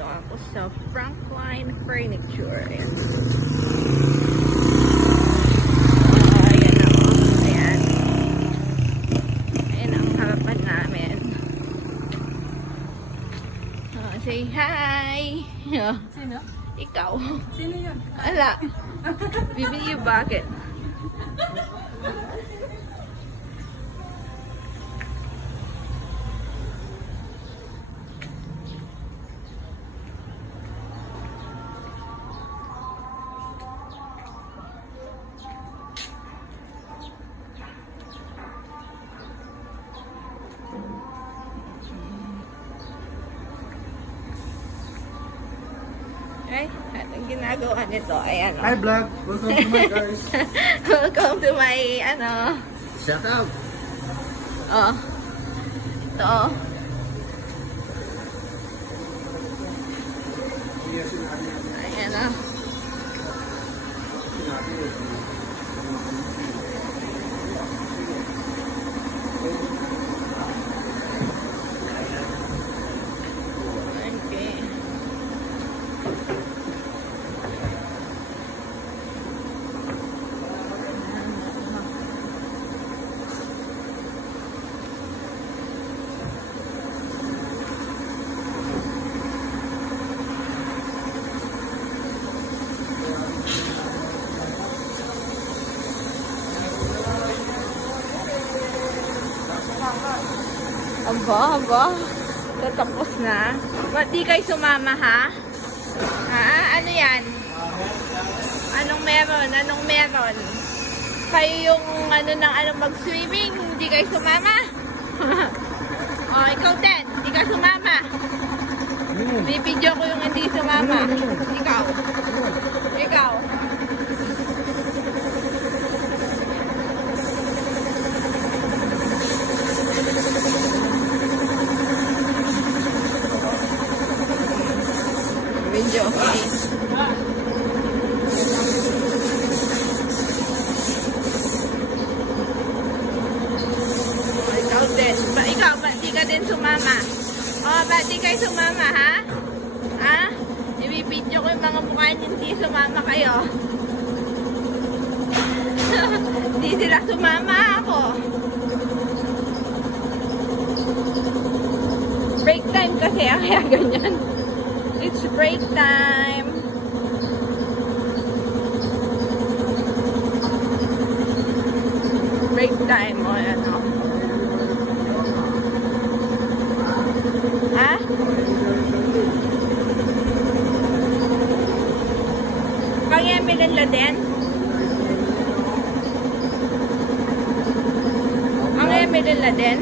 Nandito ako sa Frankline Furniture. Ayan. Ayan ako. Ayan. Ayan ang harapan namin. Say hi! Sino? Ikaw. Sino yun? Ala. Bibili yung bucket. Ay, anong ginagawa nito? Ayan, Hi vlog! Welcome to my guys! Welcome to my, Shout out! oh. Ito. Ayan, oh. Aba. Tatapos na. Ba't di kayo sumama, ha? Ha? Ano yan? Anong meron? Kayo yung mag-swimming, hindi kayo sumama? Oh, ikaw din, hindi ka sumama. Bibidyo ko yung hindi sumama. Ikaw. Video, okay. Ikaw din. Ba't di ka din sumama? Oh, ba't di kayo sumama, ha? Ha? I-video ko yung mga mukha niyo, hindi sumama kayo. Hindi sila sumama, ako. Break time kasi, kaya ganyan. It's break time. Break time. O, ano. Ha? Pang-Emilyn Laden? Ang Emilyn Laden?